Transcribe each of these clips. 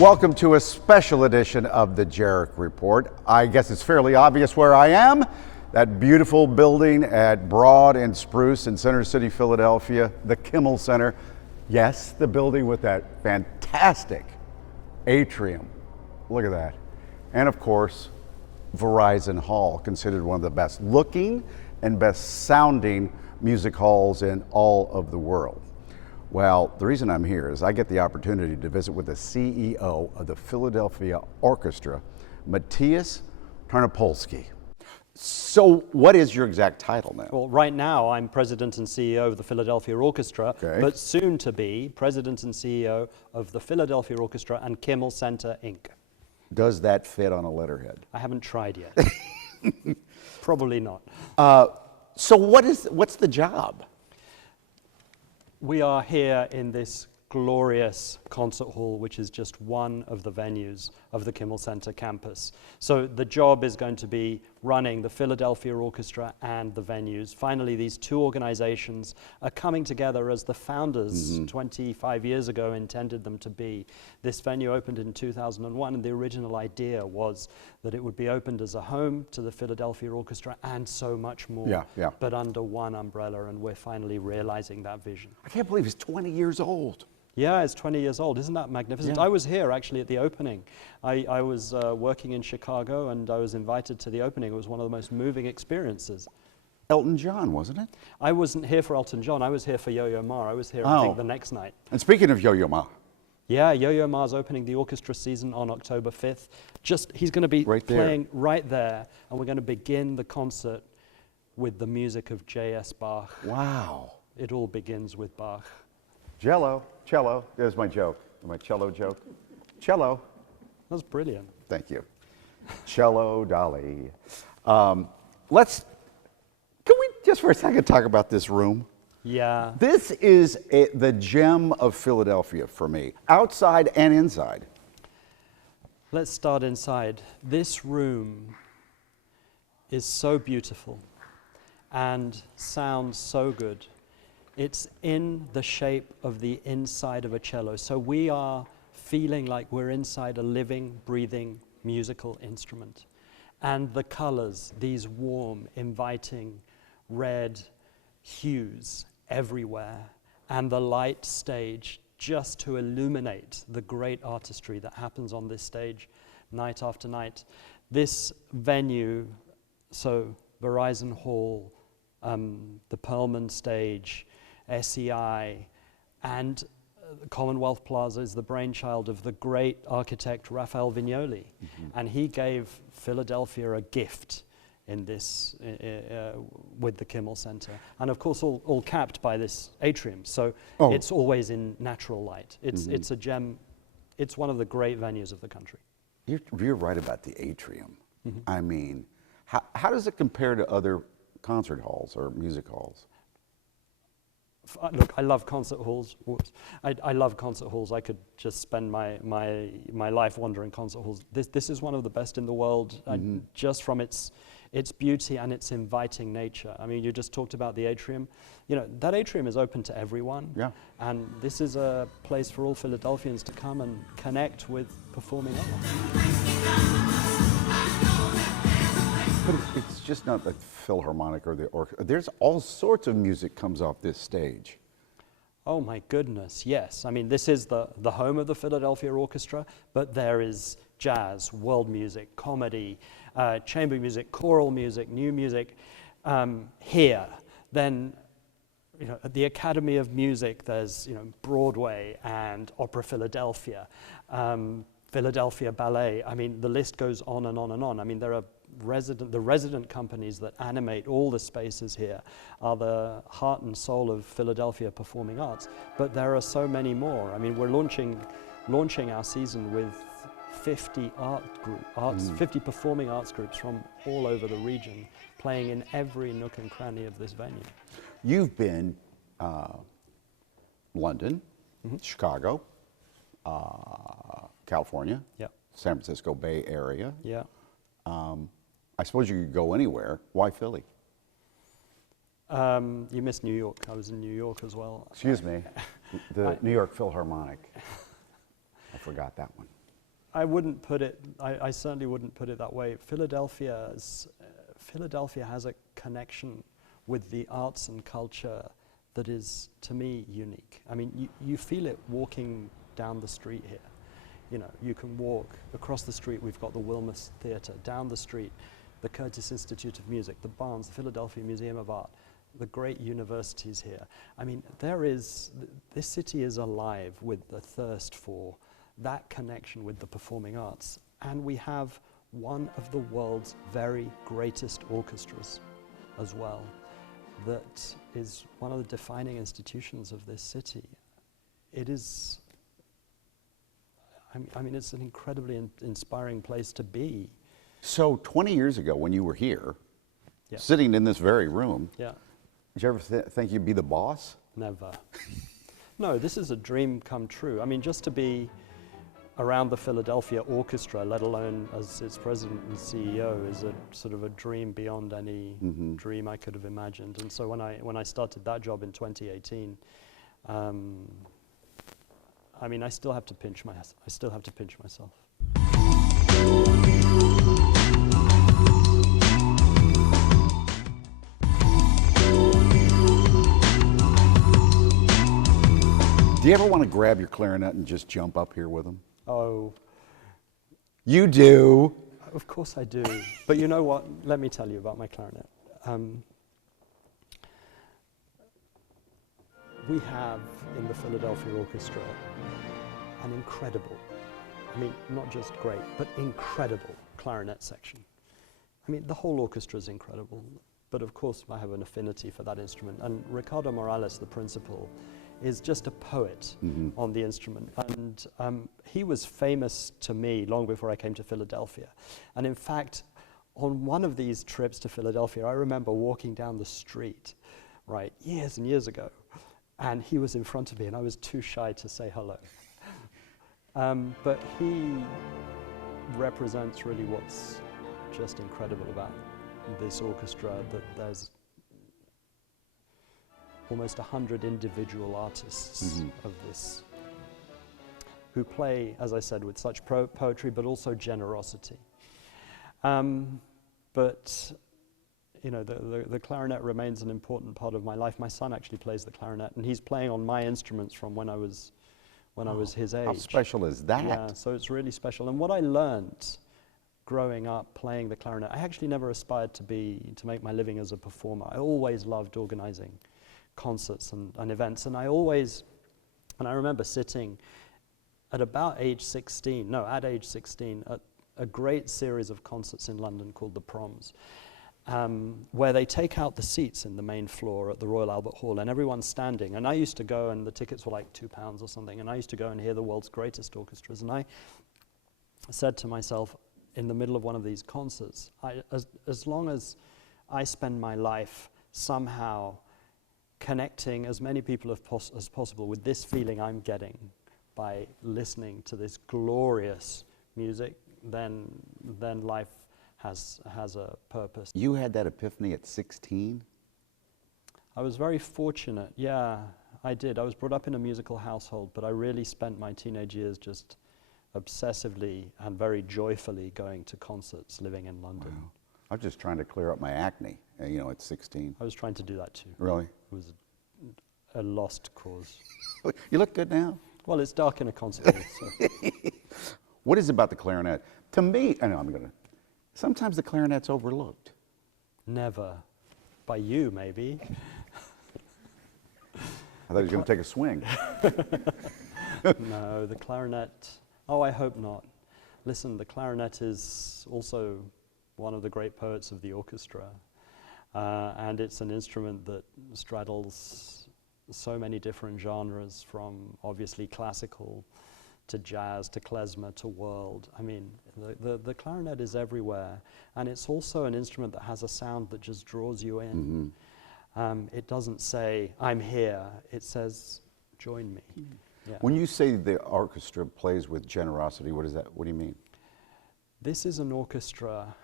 Welcome to a special edition of the Jerrick Report. I guess it's fairly obvious where I am. That beautiful building at Broad and Spruce in Center City, Philadelphia, the Kimmel Center. Yes, the building with that fantastic atrium. Look at that. And of course, Verizon Hall, considered one of the best looking and best sounding music halls in all of the world. Well, the reason I'm here is I get the opportunity to visit with the CEO of the Philadelphia Orchestra, Matthias Ternopolsky. So what is your exact title now? Well, right now I'm President and CEO of the Philadelphia Orchestra, Okay. but soon to be President and CEO of the Philadelphia Orchestra and Kimmel Center, Inc. Does that fit on a letterhead? I haven't tried yet. Probably not. So what's the job? We are here in this glorious concert hall, which is just one of the venues of the Kimmel Center campus. So the job is going to be running the Philadelphia Orchestra and the venues. Finally, these two organizations are coming together as the founders 25 years ago intended them to be. This venue opened in 2001, and the original idea was that it would be opened as a home to the Philadelphia Orchestra and so much more, but under one umbrella, and we're finally realizing that vision. I can't believe it's 20 years old. Yeah, it's 20 years old. Isn't that magnificent? Yeah. I was here actually at the opening. I was working in Chicago, and I was invited to the opening. It was one of the most moving experiences. Elton John, wasn't it? I wasn't here for Elton John. I was here for Yo-Yo Ma. I was here, I think, the next night. And speaking of Yo-Yo Ma. Yeah, Yo-Yo Ma's opening the orchestra season on October 5th. He's going to be playing right there, and we're going to begin the concert with the music of J.S. Bach. Wow. It all begins with Bach. Cello. There's my joke, my cello joke. Cello. That's brilliant. Thank you. Cello, Dolly. Can we just for a second talk about this room? Yeah. This is the gem of Philadelphia for me, outside and inside. Let's start inside. This room is so beautiful and sounds so good. It's in the shape of the inside of a cello. So we are feeling like we're inside a living, breathing musical instrument. And the colors, these warm, inviting, red hues everywhere, and the light stage just to illuminate the great artistry that happens on this stage night after night. This venue, so Verizon Hall, the Perlman stage, SEI, and Commonwealth Plaza is the brainchild of the great architect Raphael Vignoli. And he gave Philadelphia a gift in this, with the Kimmel Center. And of course, all capped by this atrium. So it's always in natural light. It's a gem. It's one of the great venues of the country. You're right about the atrium. I mean, how does it compare to other concert halls or music halls? Look, I love concert halls. I love concert halls. I could just spend my life wandering concert halls. This is one of the best in the world, just from its beauty and its inviting nature. I mean, you just talked about the atrium. You know, that atrium is open to everyone. Yeah. And this is a place for all Philadelphians to come and connect with performing art. But it's just not the Philharmonic or the orchestra. There's all sorts of music comes off this stage. Oh my goodness, yes. I mean, this is the home of the Philadelphia Orchestra, but there is jazz, world music, comedy, chamber music, choral music, new music here. Then, you know, at the Academy of Music, there's, you know, Broadway and Opera Philadelphia, Philadelphia Ballet. I mean, the list goes on and on and on. I mean, there are the resident companies that animate all the spaces here are the heart and soul of Philadelphia performing arts, but there are so many more. I mean, we're launching our season with 50 50 performing arts groups from all over the region, playing in every nook and cranny of this venue. You've been London, Chicago, California, San Francisco Bay Area. Yeah. I suppose you could go anywhere. Why Philly? You missed New York. I was in New York as well. Excuse me. The New York Philharmonic. I forgot that one. I wouldn't put it, I certainly wouldn't put it that way. Philadelphia has a connection with the arts and culture that is, to me, unique. I mean, you feel it walking down the street here. You know, you can walk across the street, we've got the Wilmus Theatre, down the street, the Curtis Institute of Music, the Barnes, the Philadelphia Museum of Art, the great universities here. I mean, this city is alive with the thirst for that connection with the performing arts. And we have one of the world's very greatest orchestras as well, that is one of the defining institutions of this city. It is, I mean, it's an incredibly inspiring place to be. So 20 years ago when you were here, Yeah. sitting in this very room, Yeah, did you ever think you'd be the boss? never. No, this is a dream come true. I mean, just to be around the Philadelphia Orchestra, let alone as its president and CEO, is a sort of a dream beyond any dream I could have imagined. And so when I started that job in 2018, I mean, I still have to pinch myself. Do you ever want to grab your clarinet and just jump up here with them? Oh, You do. of course I do. But you know what? Let me tell you about my clarinet. We have in the Philadelphia Orchestra an incredible, I mean, not just great, but incredible clarinet section. I mean, the whole orchestra is incredible, but of course I have an affinity for that instrument. And Ricardo Morales, the principal, is just a poet on the instrument. And he was famous to me long before I came to Philadelphia. And in fact, on one of these trips to Philadelphia, I remember walking down the street, right, years and years ago, and he was in front of me and I was too shy to say hello. But he represents really what's just incredible about this orchestra, that there's almost 100 individual artists of this who play, as I said, with such poetry, but also generosity. But you know, the clarinet remains an important part of my life. My son actually plays the clarinet, and he's playing on my instruments from when I was his age. How special is that? Yeah, so it's really special. And what I learned growing up playing the clarinet, I actually never aspired to make my living as a performer. I always loved organizing concerts and events, and I remember sitting at age 16 at a great series of concerts in London called the Proms, where they take out the seats in the main floor at the Royal Albert Hall and everyone's standing, and I used to go, and the tickets were like £2 or something, and I used to go and hear the world's greatest orchestras, and I said to myself in the middle of one of these concerts, as long as I spend my life somehow connecting as many people as possible with this feeling I'm getting by listening to this glorious music, then life has a purpose. You had that epiphany at 16? I was very fortunate, yeah, I did. I was brought up in a musical household, but I really spent my teenage years just obsessively and very joyfully going to concerts, living in London. Wow. I was just trying to clear up my acne, at 16. I was trying to do that too. Really? It was a lost cause. You look good now. Well, it's dark in a concert hall, so. What is it about the clarinet? To me, sometimes the clarinet's overlooked. Never. By you, maybe. I thought he was going to take a swing. No, the clarinet, I hope not. Listen, the clarinet is also one of the great poets of the orchestra. And it's an instrument that straddles so many different genres, from obviously classical to jazz to klezmer to world. I mean, the clarinet is everywhere. And it's also an instrument that has a sound that just draws you in. It doesn't say, I'm here. It says, join me. Yeah. When you say the orchestra plays with generosity, what do you mean? This is an orchestra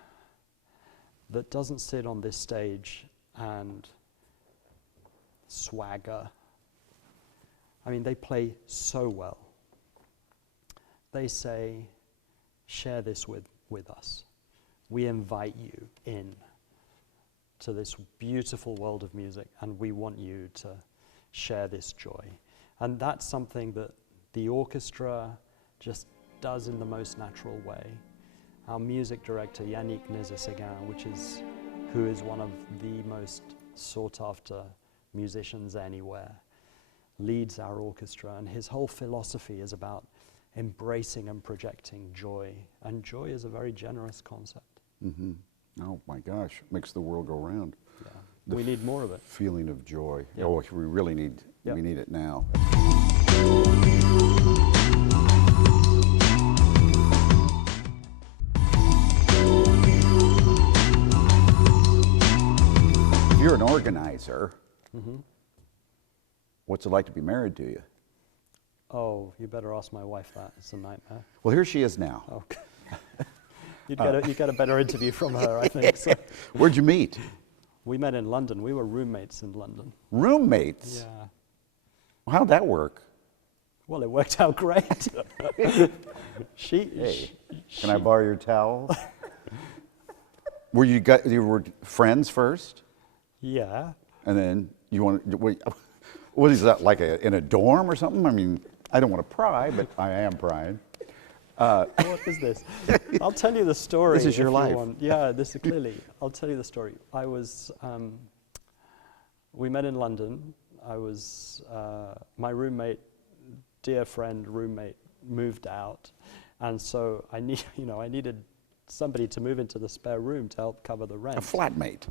that doesn't sit on this stage and swagger. I mean, they play so well. They say, share this with us. We invite you in to this beautiful world of music, and we want you to share this joy. And that's something that the orchestra just does in the most natural way. Our music director, Yannick Nézet-Séguin, who is one of the most sought after musicians anywhere, leads our orchestra, and his whole philosophy is about embracing and projecting joy. And joy is a very generous concept. Mm-hmm. Oh my gosh, makes the world go round. Yeah. We need more of it. Feeling of joy. Yeah. Oh, we really need, Yeah. we need it now. If you're an organizer, what's it like to be married to you? Oh, you better ask my wife that. It's a nightmare. Well, here she is now. Oh. You'd get a better interview from her, I think. So. Where'd you meet? We met in London. We were roommates in London. Roommates? Yeah. How'd that work? Well, it worked out great. Can I borrow your towel? You were friends first? Yeah. And then you want to, what is that, like in a dorm or something? I mean, I don't want to pry, but I am prying. What is this? I'll tell you the story. This is your life. Yeah, this is clearly. I'll tell you the story. We met in London. My roommate, dear friend, roommate, moved out, and so I needed somebody to move into the spare room to help cover the rent. A flatmate.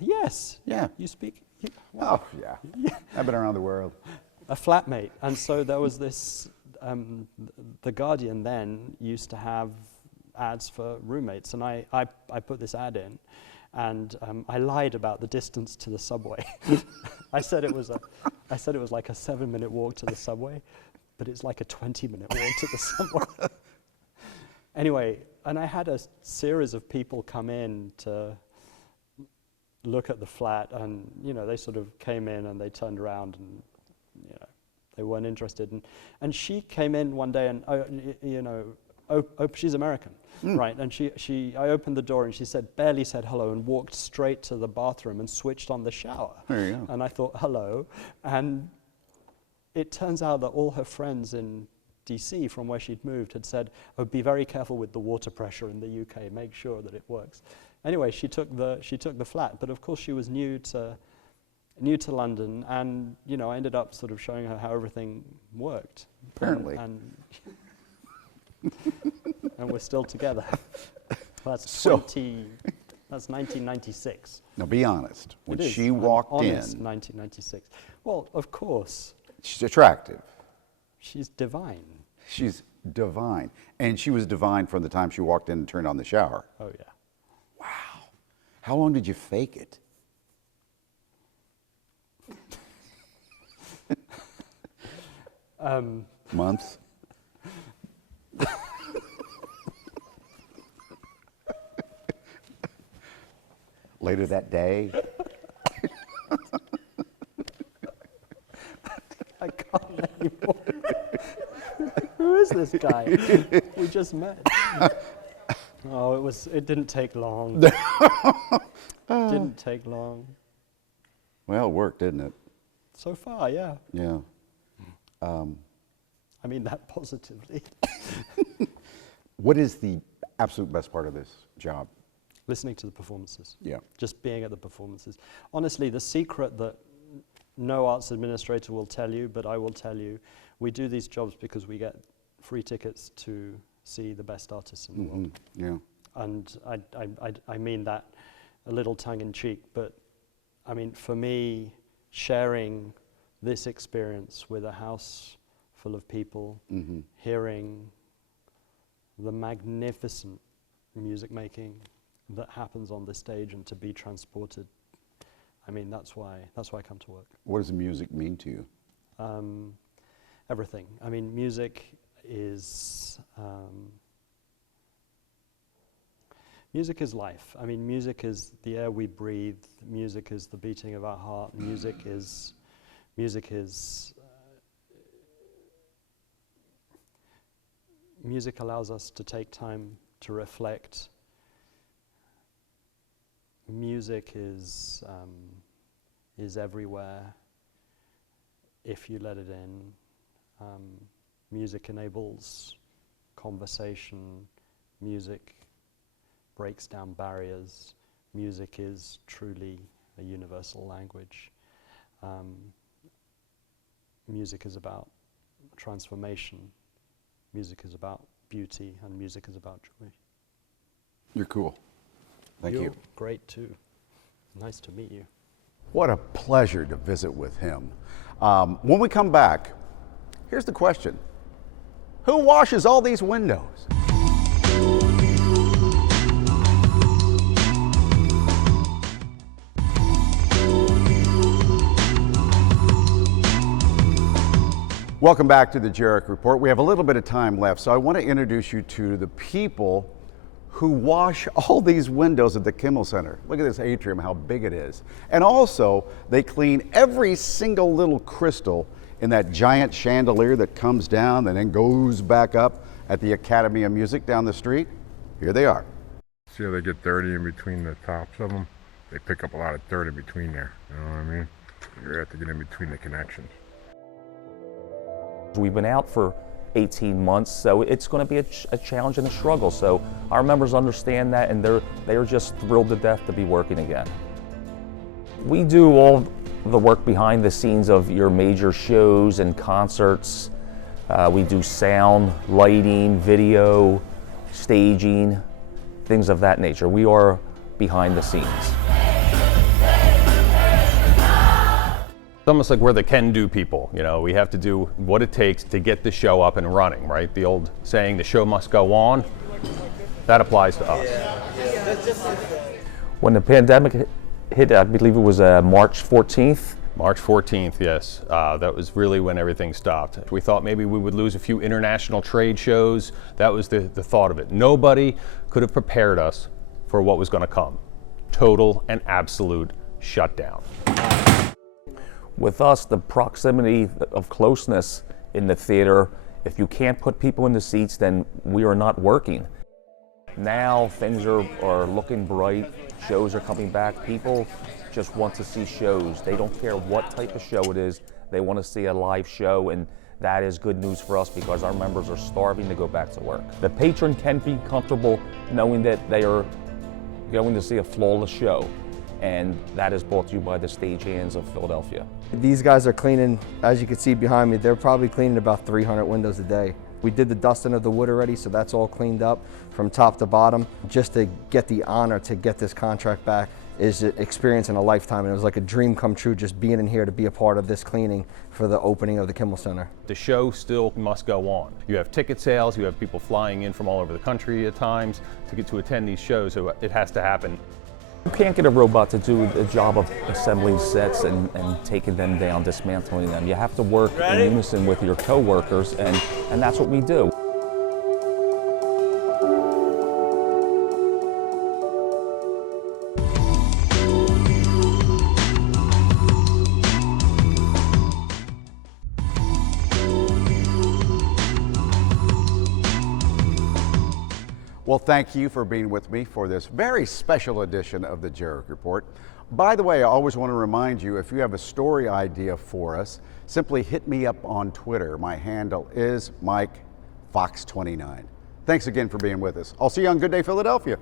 Yes. Yeah. You speak? Oh, yeah. I've been around the world. A flatmate. And so there was this, The Guardian then used to have ads for roommates, and I put this ad in, and I lied about the distance to the subway. I said it was like a 7-minute walk to the subway, but it's like a 20-minute walk to the subway. Anyway, and I had a series of people come in to look at the flat, and they sort of came in and they turned around and they weren't interested. And she came in one day and she's American, right? And I opened the door and she barely said hello and walked straight to the bathroom and switched on the shower. There you go. And I thought, hello. And it turns out that all her friends in DC, from where she'd moved, had said, oh, be very careful with the water pressure in the UK, make sure that it works. Anyway, she took the flat, but of course she was new to London, and I ended up sort of showing her how everything worked. Apparently. And we're still together. That's 1996. Now be honest. When It is. she I'm walked honest, in, 1996. Well, of course. she's attractive. She's divine. She's divine. And she was divine from the time she walked in and turned on the shower. Oh, yeah. Wow. How long did you fake it? Months? Later that day? I can't anymore. Who is this guy? We just met. Oh, it didn't take long. Didn't take long. Well, it worked, didn't it? So far, yeah. Yeah. I mean that positively. What is the absolute best part of this job? Listening to the performances. Yeah. Just being at the performances. Honestly, the secret that no arts administrator will tell you, but I will tell you, we do these jobs because we get free tickets to see the best artists in the world. Yeah. And I mean that a little tongue-in-cheek, but I mean, for me, sharing this experience with a house full of people, hearing the magnificent music making that happens on the stage, and to be transported, I mean, that's why I come to work. What does music mean to you? Everything. I mean, music is life. I mean, music is the air we breathe. Music is the beating of our heart. Music is music allows us to take time to reflect. Music is everywhere if you let it in. Music enables conversation. Music breaks down barriers. Music is truly a universal language. Music is about transformation. Music is about beauty, and music is about joy. You're cool. Thank you. You're great too. Nice to meet you. What a pleasure to visit with him. When we come back, here's the question. Who washes all these windows? Welcome back to the Jerrick Report. We have a little bit of time left, so I want to introduce you to the people who wash all these windows at the Kimmel Center. Look at this atrium, how big it is. And also, they clean every single little crystal in that giant chandelier that comes down and then goes back up at the Academy of Music down the street. Here they are. See how they get dirty in between the tops of them? They pick up a lot of dirt in between there, you know what I mean? You have to get in between the connections. We've been out for 18 months, so it's going to be a challenge and a struggle. So our members understand that, and they're just thrilled to death to be working again. We do all the work behind the scenes of your major shows and concerts. We do sound, lighting, video, staging, things of that nature. We are behind the scenes. It's almost like we're the can-do people. You know, we have to do what it takes to get the show up and running, right? The old saying, the show must go on, that applies to us. When the pandemic hit, I believe it was March 14th. March 14th, yes. That was really when everything stopped. We thought maybe we would lose a few international trade shows. That was the thought of it. Nobody could have prepared us for what was going to come. Total and absolute shutdown. With us, the proximity of closeness in the theater, if you can't put people in the seats, then we are not working. Now things are looking bright, shows are coming back. People just want to see shows. They don't care what type of show it is, they want to see a live show, and that is good news for us because our members are starving to go back to work. The patron can be comfortable knowing that they are going to see a flawless show. And that is brought to you by the Stagehands of Philadelphia. These guys are cleaning, as you can see behind me, they're probably cleaning about 300 windows a day. We did the dusting of the wood already, so that's all cleaned up from top to bottom. Just to get the honor to get this contract back is an experience in a lifetime, and it was like a dream come true just being in here to be a part of this cleaning for the opening of the Kimmel Center. The show still must go on. You have ticket sales, you have people flying in from all over the country at times to get to attend these shows, so it has to happen. You can't get a robot to do a job of assembling sets and taking them down, dismantling them. You have to work in unison with your co-workers, and that's what we do. Well, thank you for being with me for this very special edition of the Jerrick Report. By the way, I always want to remind you, if you have a story idea for us, simply hit me up on Twitter. My handle is MikeFox29. Thanks again for being with us. I'll see you on Good Day Philadelphia.